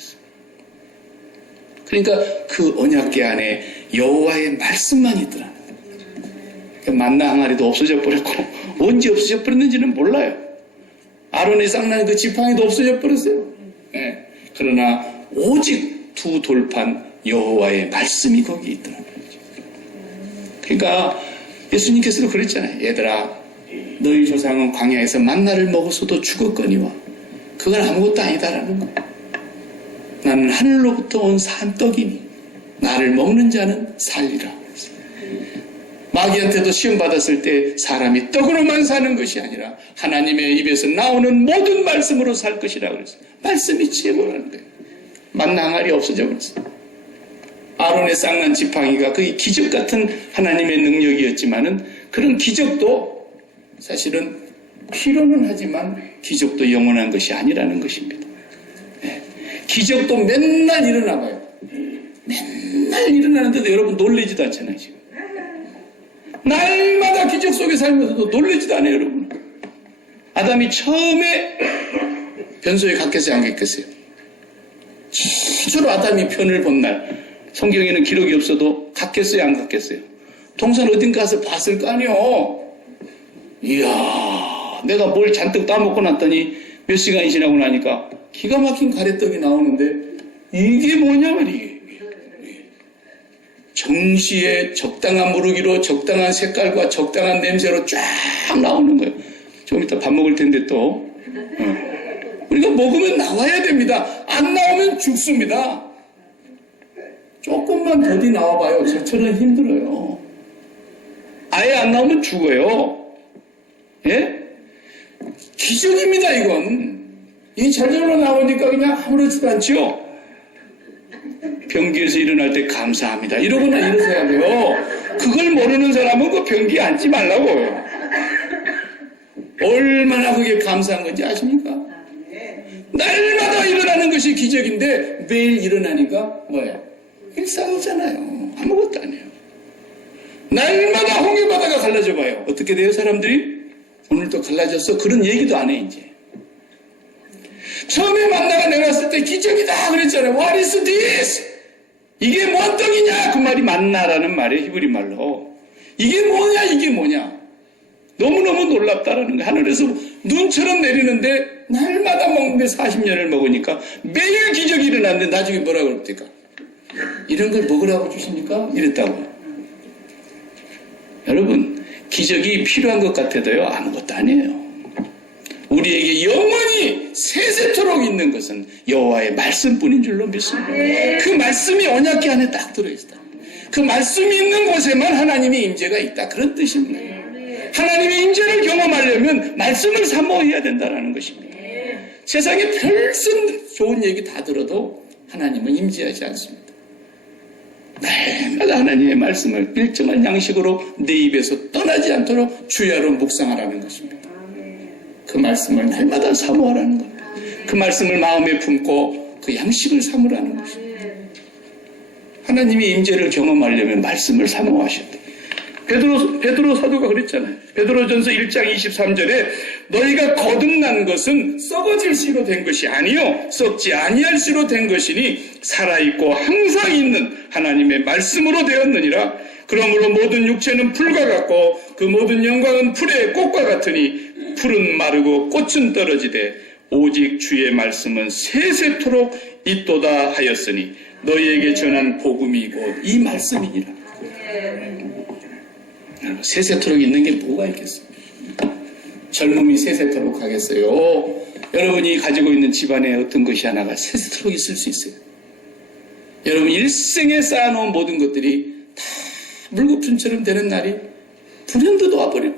그러니까 그 언약궤 안에 여호와의 말씀만 있더라는 거예요. 만나 항아리도 없어져 버렸고 언제 없어져 버렸는지는 몰라요. 아론의 쌍난 그 지팡이도 없어져 버렸어요. 네. 그러나 오직 두 돌판 여호와의 말씀이 거기 있더라는 거죠. 그러니까 예수님께서도 그랬잖아요. 얘들아, 너희 조상은 광야에서 만나를 먹었어도 죽었거니와 그건 아무것도 아니다라는 거예요. 나는 하늘로부터 온 산떡이니 나를 먹는 자는 살리라. 마귀한테도 시험 받았을 때 사람이 떡으로만 사는 것이 아니라 하나님의 입에서 나오는 모든 말씀으로 살 것이라고 그랬어요. 말씀이 최고라는 거예요. 만나 항아리 없어져 버렸어요. 아론의 쌍난 지팡이가 그 기적 같은 하나님의 능력이었지만은 그런 기적도 사실은 필요는 하지만 기적도 영원한 것이 아니라는 것입니다. 기적도 맨날 일어나 봐요. 맨날 일어나는데도 여러분 놀라지도 않잖아요, 지금. 날마다 기적 속에 살면서도 놀라지도 않아요, 여러분. 아담이 처음에 변소에 갔겠어요, 안 갔겠어요? 최초로 아담이 편을 본 날, 성경에는 기록이 없어도 갔겠어요, 안 갔겠어요? 동산 어딘가 가서 봤을 거 아니요. 이야, 내가 뭘 잔뜩 따먹고 났더니 몇 시간이 지나고 나니까 기가 막힌 가래떡이 나오는데 이게 뭐냐 말이에요. 정시에 적당한 무르기로 적당한 색깔과 적당한 냄새로 쫙 나오는 거예요. 좀 이따 밥 먹을 텐데 또 우리가 먹으면 나와야 됩니다. 안 나오면 죽습니다. 조금만 더디 나와봐요. 저처럼 힘들어요. 아예 안 나오면 죽어요. 예? 기적입니다, 이건. 이 저절로 나오니까 그냥 아무렇지도 않죠? 변기에서 일어날 때 감사합니다. 이러거나 이러셔야 돼요. 그걸 모르는 사람은 그 변기에 앉지 말라고요. 얼마나 그게 감사한 건지 아십니까? 날마다 일어나는 것이 기적인데 매일 일어나니까 뭐예요? 일상이잖아요. 아무것도 아니에요. 날마다 홍해바다가 갈라져 봐요. 어떻게 돼요, 사람들이? 오늘도 갈라졌어? 그런 얘기도 안 해, 이제. 처음에 만나가 내려왔을 때 기적이다 그랬잖아요. What is this? 이게 뭔 떡이냐? 그 말이 만나라는 말이에요, 히브리 말로. 이게 뭐냐? 이게 뭐냐? 너무너무 놀랍다라는 거. 하늘에서 눈처럼 내리는데 날마다 먹는데 40년을 먹으니까 매일 기적이 일어났는데 나중에 뭐라고 그럽니까? 이런 걸 먹으라고 주십니까? 이랬다고요. 여러분, 기적이 필요한 것 같아도요, 아무것도 아니에요. 우리에게 영원히 세세토록 있는 것은 여호와의 말씀뿐인 줄로 믿습니다. 그 말씀이 언약궤 안에 딱 들어있다. 그 말씀이 있는 곳에만 하나님의 임재가 있다. 그런 뜻입니다. 하나님의 임재를 경험하려면 말씀을 사모해야 된다는 것입니다. 세상에 별슨 좋은 얘기 다 들어도 하나님은 임재하지 않습니다. 날마다 하나님의 말씀을 일정한 양식으로 내 입에서 떠나지 않도록 주야로 묵상하라는 것입니다. 그 말씀을 날마다 사모하라는 겁니다. 그 말씀을 마음에 품고 그 양식을 삼으라는 것입니다. 하나님의 임재를 경험하려면 말씀을 사모하셔야 돼요. 베드로 사도가 그랬잖아요. 베드로전서 1장 23절에 너희가 거듭난 것은 썩어질 씨로 된 것이 아니요 썩지 아니할 씨로 된 것이니 살아있고 항상 있는 하나님의 말씀으로 되었느니라. 그러므로 모든 육체는 풀과 같고 그 모든 영광은 풀의 꽃과 같으니 풀은 마르고 꽃은 떨어지되 오직 주의 말씀은 세세토록 있도다 하였으니 너희에게 전한 복음이 곧 이 말씀이니라. 세세토록 있는 게 뭐가 있겠습니까? 젊음이 세세토록 하겠어요? 여러분이 가지고 있는 집안에 어떤 것이 하나가 세세토록 있을 수 있어요. 여러분 일생에 쌓아놓은 모든 것들이 다 물거품처럼 되는 날이 불현듯 와버려요.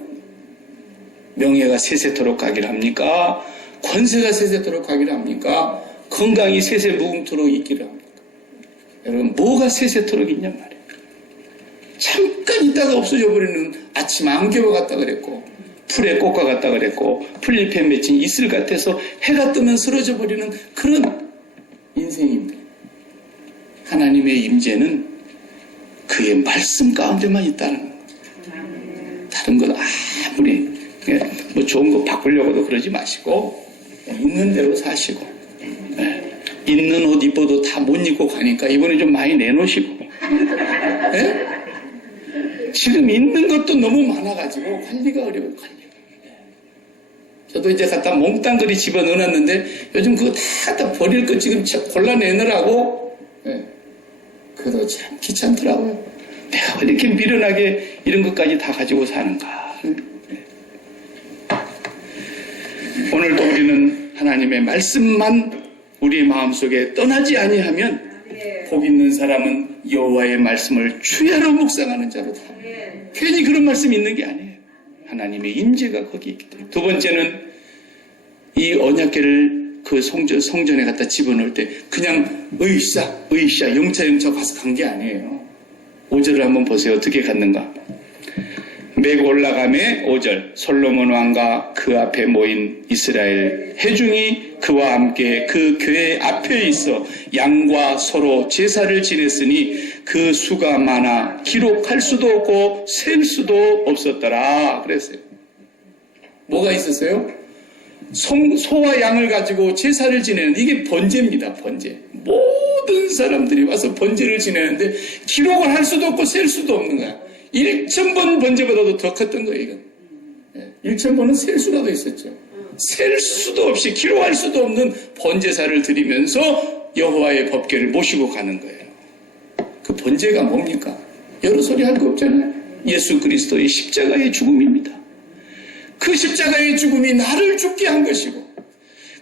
명예가 세세토록 가기를 합니까? 권세가 세세토록 가기를 합니까? 건강이 세세무궁토록 있기를 합니까? 여러분 뭐가 세세토록 있냔 말이에요. 잠깐 있다가 없어져 버리는 아침 안개와 같다 그랬고 풀의 꽃과 같다 그랬고 풀잎에 맺힌 이슬 같아서 해가 뜨면 쓰러져 버리는 그런 인생인데 하나님의 임재는 그의 말씀 가운데만 있다는 거예요. 다른 건 아무리 뭐 좋은 거 바꾸려고도 그러지 마시고 있는 대로 사시고, 있는 옷 입어도 다 못 입고 가니까 이번에 좀 많이 내놓으시고, 지금 있는 것도 너무 많아가지고 관리가 어려워요. 관리가. 저도 이제 갖다 몽땅 그리 집어넣어놨는데 요즘 그거 다 버릴 거 지금 골라내느라고, 그래도 참 귀찮더라고요. 내가 왜 이렇게 미련하게 이런 것까지 다 가지고 사는가. 오늘도 우리는 하나님의 말씀만 우리 마음속에 떠나지 아니하면 복 있는 사람은 여호와의 말씀을 주야로 묵상하는 자로다. 괜히 그런 말씀이 있는 게 아니에요. 하나님의 임재가 거기 있기 때문에. 두 번째는 이 언약궤를 그 성전에 갖다 집어넣을 때 그냥 의샤 영차 가서 간 게 아니에요. 5절을 한번 보세요. 어떻게 갔는가. 메고 올라가매 5절 솔로몬 왕과 그 앞에 모인 이스라엘 회중이 그와 함께 그 교회 앞에 있어 양과 서로 제사를 지냈으니 그 수가 많아 기록할 수도 없고 셀 수도 없었더라 그랬어요. 뭐가 있었어요? 소와 양을 가지고 제사를 지내는 이게 번제입니다. 번제. 모든 사람들이 와서 번제를 지내는데 기록을 할 수도 없고 셀 수도 없는 거야. 1,000번 번제보다도 더 컸던 거예요, 이건. 1,000번은 셀 수라도 있었죠. 셀 수도 없이 기록할 수도 없는 번제사를 드리면서 여호와의 법궤를 모시고 가는 거예요. 그 번제가 뭡니까? 여러 소리 할 거 없잖아요. 예수 그리스도의 십자가의 죽음입니다. 그 십자가의 죽음이 나를 죽게 한 것이고,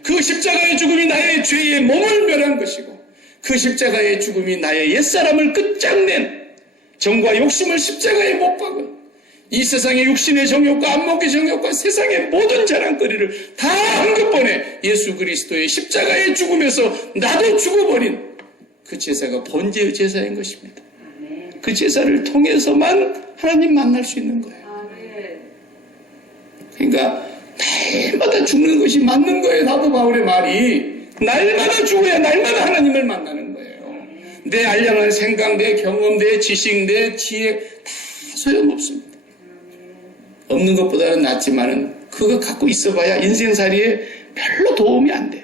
그 십자가의 죽음이 나의 죄의 몸을 멸한 것이고, 그 십자가의 죽음이 나의 옛사람을 끝장낸 정과 욕심을 십자가에 못 박은 이 세상의 육신의 정욕과 안목의 정욕과 세상의 모든 자랑거리를 다 한꺼번에 예수 그리스도의 십자가의 죽음에서 나도 죽어버린 그 제사가 번제의 제사인 것입니다. 그 제사를 통해서만 하나님 만날 수 있는 거예요. 그러니까 날마다 죽는 것이 맞는 거예요. 사도 바울의 말이 날마다 죽어야 날마다 하나님을 만나는 거예요. 내 알량한 생각, 내 경험, 내 지식, 내 지혜 다 소용없습니다. 없는 것보다는 낫지만은 그거 갖고 있어봐야 인생살이에 별로 도움이 안 돼요.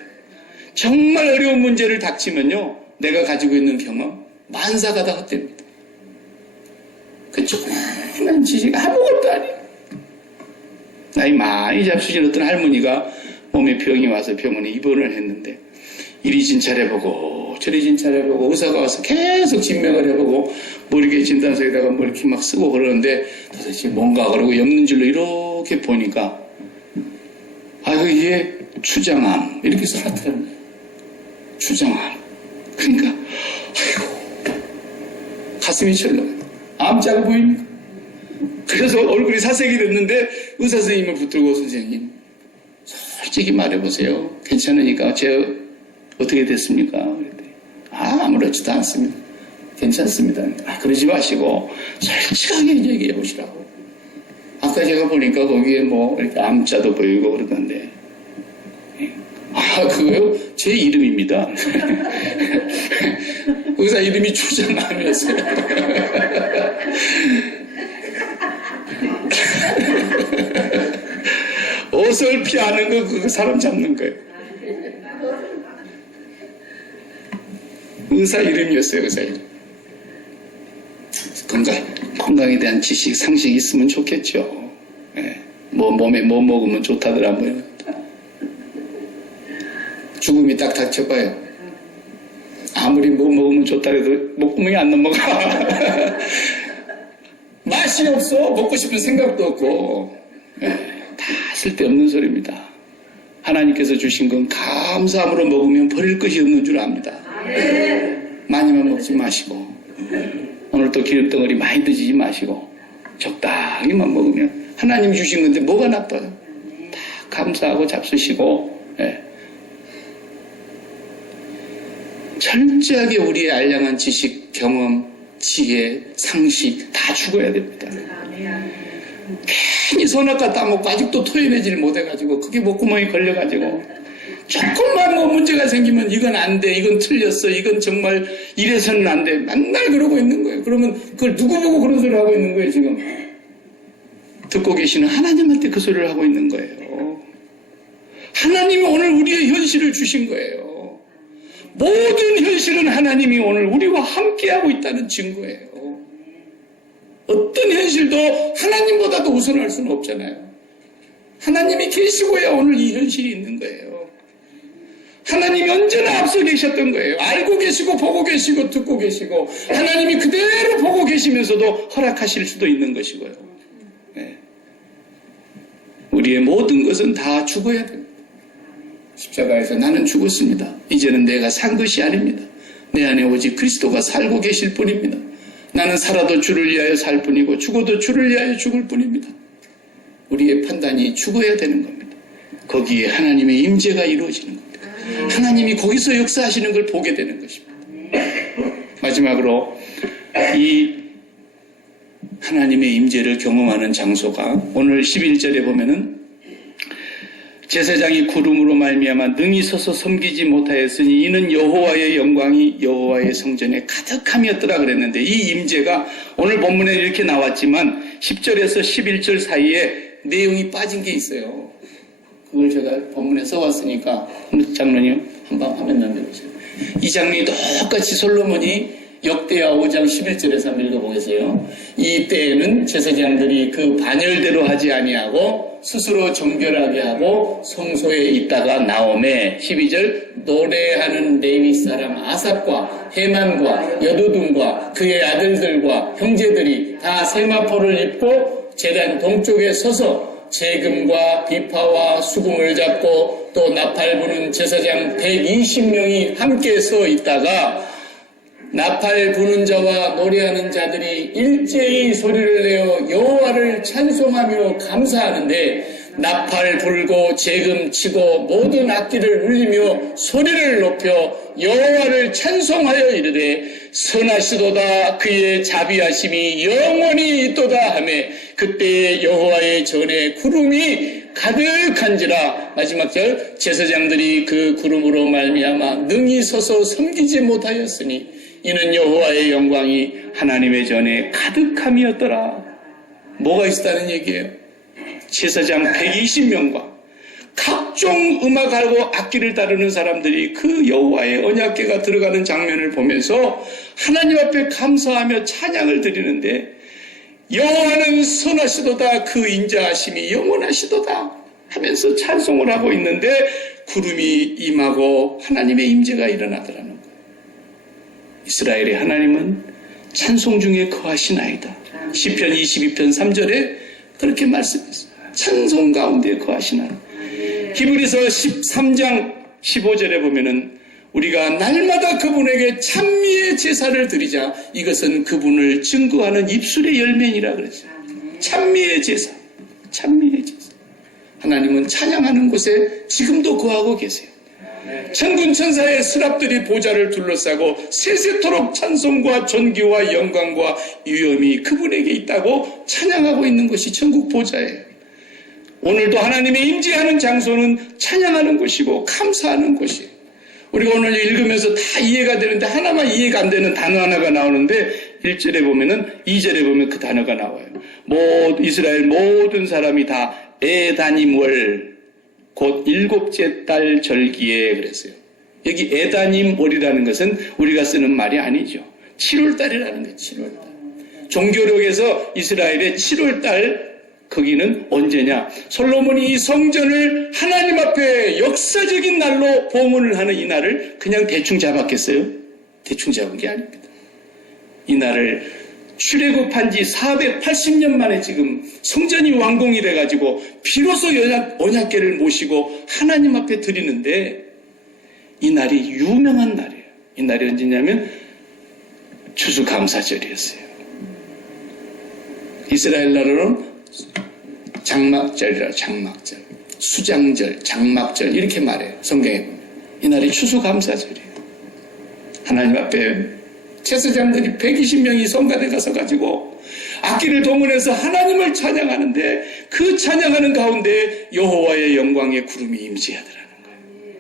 정말 어려운 문제를 닥치면요, 내가 가지고 있는 경험 만사가 다 헛됩니다. 그 조그마한 지식 아무것도 아니에요. 나이 많이 잡수신 어떤 할머니가 몸에 병이 와서 병원에 입원을 했는데 이리 진찰해보고 저리 진찰해보고 의사가 와서 계속 진맥을 해보고 뭐 이렇게 진단서에다가 뭐 이렇게 막 쓰고 그러는데 도대체 뭔가 그러고 엮는 줄로 이렇게 보니까 아이고 이게 추장암 이렇게 써놨더라고요. 추장암. 그러니까 아이고 가슴이 철렁해요. 암 작아 보입니까? 그래서 얼굴이 사색이 됐는데 의사 선생님을 붙들고 선생님 솔직히 말해보세요. 괜찮으니까 제가 어떻게 됐습니까? 그랬더니 아무렇지도 않습니다. 괜찮습니다. 그러지 마시고 솔직하게 얘기해 보시라고. 아까 제가 보니까 거기에 뭐 이렇게 암자도 보이고 그러던데 그거요? 제 이름입니다. 의사 이름이 추장암이었어요. 어설피 하는 거 그거 사람 잡는 거예요. 의사 이름이었어요. 의사 이름. 건강에 대한 지식, 상식이 있으면 좋겠죠. 뭐 몸에 뭐 먹으면 좋다더라고요. 죽음이 딱 닥쳐봐요. 아무리 뭐 먹으면 좋다 해도 목구멍이 안 넘어가. 맛이 없어. 먹고 싶은 생각도 없고. 다 쓸데없는 소리입니다. 하나님께서 주신 건 감사함으로 먹으면 버릴 것이 없는 줄 압니다. 많이만 먹지 마시고 오늘 또 기름덩어리 많이 드시지 마시고 적당히만 먹으면 하나님 주신 건데 뭐가 나빠요? 다 감사하고 잡수시고 철저하게 우리의 알량한 지식, 경험, 지혜, 상식 다 죽어야 됩니다. 괜히 선악과 따먹고 아직도 토해내지를 못해가지고 그게 목구멍이 걸려가지고 조금만 뭐 문제가 생기면 이건 안 돼, 이건 틀렸어, 이건 정말 이래서는 안 돼. 맨날 그러고 있는 거예요. 그러면 그걸 누구 보고 그런 소리를 하고 있는 거예요, 지금? 듣고 계시는 하나님한테 그 소리를 하고 있는 거예요. 하나님이 오늘 우리의 현실을 주신 거예요. 모든 현실은 하나님이 오늘 우리와 함께하고 있다는 증거예요. 어떤 현실도 하나님보다도 우선할 수는 없잖아요. 하나님이 계시고야 오늘 이 현실이 있는 거예요. 하나님이 언제나 앞서 계셨던 거예요. 알고 계시고 보고 계시고 듣고 계시고 하나님이 그대로 보고 계시면서도 허락하실 수도 있는 것이고요. 네. 우리의 모든 것은 다 죽어야 됩니다. 십자가에서 나는 죽었습니다. 이제는 내가 산 것이 아닙니다. 내 안에 오직 그리스도가 살고 계실 뿐입니다. 나는 살아도 주를 위하여 살 뿐이고 죽어도 주를 위하여 죽을 뿐입니다. 우리의 판단이 죽어야 되는 겁니다. 거기에 하나님의 임재가 이루어지는 겁니다. 하나님이 거기서 역사하시는 걸 보게 되는 것입니다. 마지막으로 이 하나님의 임재를 경험하는 장소가 오늘 11절에 보면은 제사장이 구름으로 말미암아 능히 서서 섬기지 못하였으니 이는 여호와의 영광이 여호와의 성전에 가득함이었더라 그랬는데 이 임재가 오늘 본문에 이렇게 나왔지만 10절에서 11절 사이에 내용이 빠진 게 있어요. 그걸 제가 본문에 써왔으니까 장로님 한번 화면 넘겨보세요. 이 장면이 똑같이 솔로몬이 역대하 5장 11절에서 한번 읽어보겠어요. 이 때에는 제사장들이 그 반열대로 하지 아니하고 스스로 정결하게 하고 성소에 있다가 나오매 12절 노래하는 레위 사람 아삽과 헤만과 여두둔과 그의 아들들과 형제들이 다 세마포를 입고 제단 동쪽에 서서 재금과 비파와 수금을 잡고 또 나팔 부는 제사장 120명이 함께 서 있다가 나팔 부는 자와 노래하는 자들이 일제히 소리를 내어 여호와를 찬송하며 감사하는데 나팔 불고 재금 치고 모든 악기를 울리며 소리를 높여 여호와를 찬송하여 이르되 선하시도다 그의 자비하심이 영원히 있도다 하매 그때 여호와의 전에 구름이 가득한지라. 마지막 절 제사장들이 그 구름으로 말미암아 능히 서서 섬기지 못하였으니 이는 여호와의 영광이 하나님의 전에 가득함이었더라. 뭐가 있었다는 얘기예요? 제사장 120명과 각종 음악하고 악기를 다루는 사람들이 그 여호와의 언약궤가 들어가는 장면을 보면서 하나님 앞에 감사하며 찬양을 드리는데 여호와는 선하시도다 그 인자하심이 영원하시도다 하면서 찬송을 하고 있는데 구름이 임하고 하나님의 임재가 일어나더라는 거예요. 이스라엘의 하나님은 찬송 중에 거하시나이다. 시편 22편 3절에 그렇게 말씀했어요. 찬송 가운데 거하시나이다. 히브리서 13장 15절에 보면은 우리가 날마다 그분에게 찬미의 제사를 드리자 이것은 그분을 증거하는 입술의 열매니라 그랬어요. 찬미의 제사, 찬미의 제사. 하나님은 찬양하는 곳에 지금도 거하고 계세요. 천군 천사의 스랍들이 보좌를 둘러싸고 세세토록 찬송과 존귀와 영광과 위엄이 그분에게 있다고 찬양하고 있는 것이 천국 보좌예요. 오늘도 하나님의 임재하는 장소는 찬양하는 곳이고 감사하는 곳이에요. 우리가 오늘 읽으면서 다 이해가 되는데 하나만 이해가 안 되는 단어 하나가 나오는데 1절에 보면은 2절에 보면 그 단어가 나와요. 이스라엘 모든 사람이 다 에다님월 곧 7째 달 절기에 그랬어요. 여기 에다님월이라는 것은 우리가 쓰는 말이 아니죠. 7월달이라는 거예요. 7월달. 종교력에서 이스라엘의 7월달 거기는 언제냐? 솔로몬이 이 성전을 하나님 앞에 역사적인 날로 봉헌을 하는 이 날을 그냥 대충 잡았겠어요? 대충 잡은 게 아닙니다. 이 날을 출애굽한 지 480년 만에 지금 성전이 완공이 돼가지고 비로소 언약궤를 모시고 하나님 앞에 드리는데 이 날이 유명한 날이에요. 이 날이 언제냐면 추수감사절이었어요. 이스라엘 나라로는 장막절이라 장막절, 수장절, 장막절 이렇게 말해요. 성경에 보면 이 날이 추수감사절이에요. 하나님 앞에 제사장들이 120명이 성가대 가서 가지고 악기를 동원해서 하나님을 찬양하는데 그 찬양하는 가운데 여호와의 영광의 구름이 임재하더라는 거예요.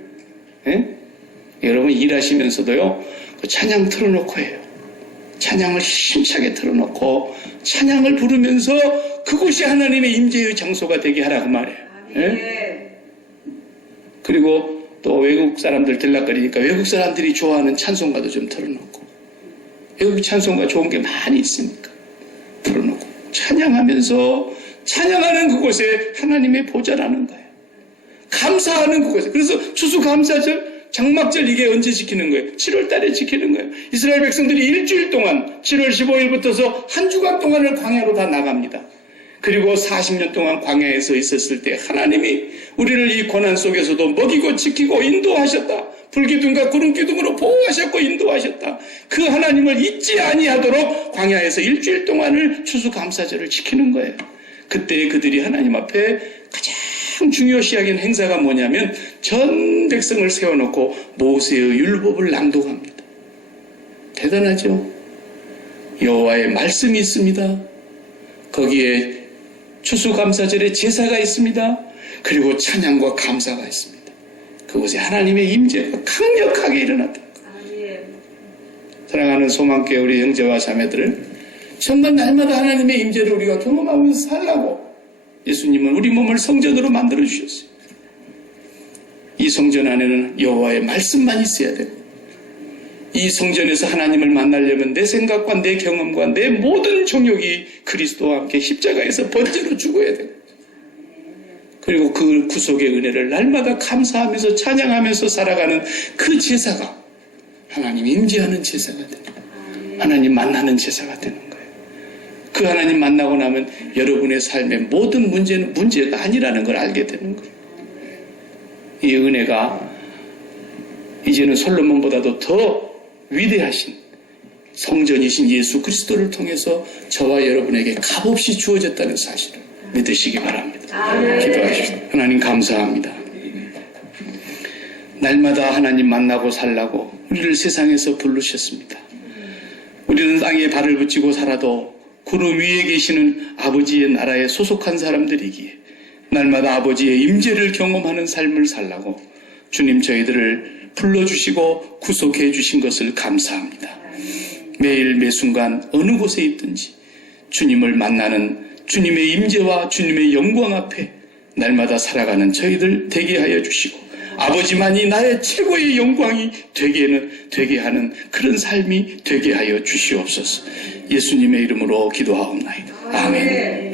예? 여러분 일하시면서도요, 그 찬양 틀어놓고 해요. 찬양을 힘차게 틀어놓고 찬양을 부르면서 그곳이 하나님의 임재의 장소가 되게 하라고 말해요. 예? 그리고 또 외국 사람들 들락거리니까 외국 사람들이 좋아하는 찬송가도 좀 틀어놓고, 외국 찬송가 좋은 게 많이 있으니까 틀어놓고 찬양하면서, 찬양하는 그곳에 하나님의 보좌라는 거예요. 감사하는 그곳에. 그래서 추수감사절, 장막절, 이게 언제 지키는 거예요? 7월 달에 지키는 거예요. 이스라엘 백성들이 일주일 동안 7월 15일부터서 한 주간 동안을 광야로 다 나갑니다. 그리고 40년 동안 광야에서 있었을 때 하나님이 우리를 이 고난 속에서도 먹이고 지키고 인도하셨다. 불기둥과 구름기둥으로 보호하셨고 인도하셨다. 그 하나님을 잊지 아니하도록 광야에서 일주일 동안을 추수감사절을 지키는 거예요. 그때 그들이 하나님 앞에 가장 중요시 여긴 행사가 뭐냐면 전 백성을 세워놓고 모세의 율법을 낭독합니다. 대단하죠? 여호와의 말씀이 있습니다. 거기에 추수감사절에 제사가 있습니다. 그리고 찬양과 감사가 있습니다. 그곳에 하나님의 임재가 강력하게 일어났다. 사랑하는 소망교회 우리 형제와 자매들을 정말 날마다 하나님의 임재를 우리가 경험하면서 살라고 예수님은 우리 몸을 성전으로 만들어 주셨어요. 이 성전 안에는 여호와의 말씀만 있어야 되고, 이 성전에서 하나님을 만나려면 내 생각과 내 경험과 내 모든 정욕이 그리스도와 함께 십자가에서 번제로 죽어야 되고, 그리고 그 구속의 은혜를 날마다 감사하면서 찬양하면서 살아가는 그 제사가 하나님 임재하는 제사가 되는 거예요. 하나님 만나는 제사가 되는 거예요. 그 하나님 만나고 나면 여러분의 삶의 모든 문제는 문제가 아니라는 걸 알게 되는 거예요. 이 은혜가 이제는 솔로몬보다도 더 위대하신 성전이신 예수 그리스도를 통해서 저와 여러분에게 값없이 주어졌다는 사실을 믿으시기 바랍니다. 기도하십시오. 하나님 감사합니다. 날마다 하나님 만나고 살라고 우리를 세상에서 부르셨습니다. 우리는 땅에 발을 붙이고 살아도 구름 위에 계시는 아버지의 나라에 소속한 사람들이기에 날마다 아버지의 임재를 경험하는 삶을 살라고 주님 저희들을 불러주시고 구속해 주신 것을 감사합니다. 매일 매순간 어느 곳에 있든지 주님을 만나는 주님의 임재와 주님의 영광 앞에 날마다 살아가는 저희들 되게 하여 주시고, 아버지만이 나의 최고의 영광이 되게 하는 그런 삶이 되게 하여 주시옵소서. 예수님의 이름으로 기도하옵나이다. 아멘.